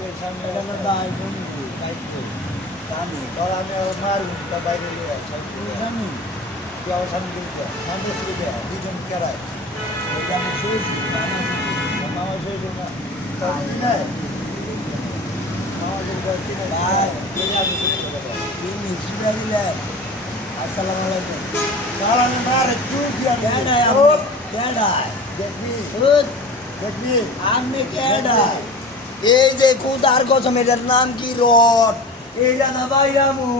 এখানে ভাই বন্ধু জানি ধর আমি আর মারুন তা বাইরে জানি কেউ সামনে দিতে আমাদের সুবিধা দুজন কেরায় এটা আমি শুয়েছি মামা শুয়েছি না নাই আসসালামু আলাইকুম সালাম মারে চুপ দেখবি দেখবি আমি কেডাই এই যে খুদার কসম এটার নাম কি রড এইটা না বাইরামু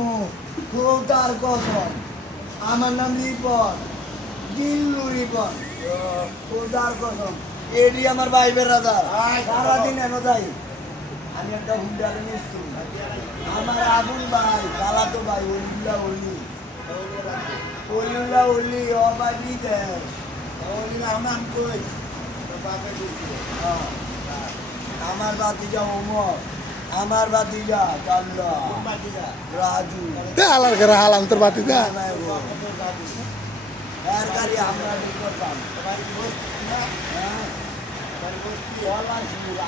খুদার কসম আমার নাম রিপন দিল্লু রিপন খুদার কসম এটি আমার ভাই বেড়াদার সারাদিন এনে যাই আমি একটা হুন্ডার মিস্ত্রি আমার আবুল ভাই কালাতো ভাই ওলিল্লা ওলি ওলিল্লা ওলি অবাদি দেশ ওলিল্লা নাম কই আমার বাতিজা ওমর আমার বাতিজা কাল্লা রাজু আলার করে হালাম তোর বাতি দা এর গাড়ি আমরা করতাম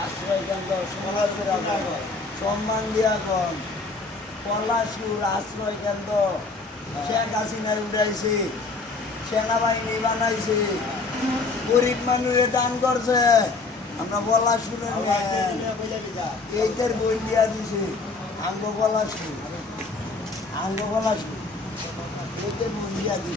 আশ্রয় কেন্দ্র সম্মান দিয়া কম পলাশুর আশ্রয় কেন্দ্র শেখ হাসিনার উঠাইছে সেনাবাহিনী বানাইছে গরিব মানুষের দান করছে আমরা পলাশুরে এইটার বই দিয়া দিছে আঙ্গ পলাশু এইটার বই দিয়া দিছে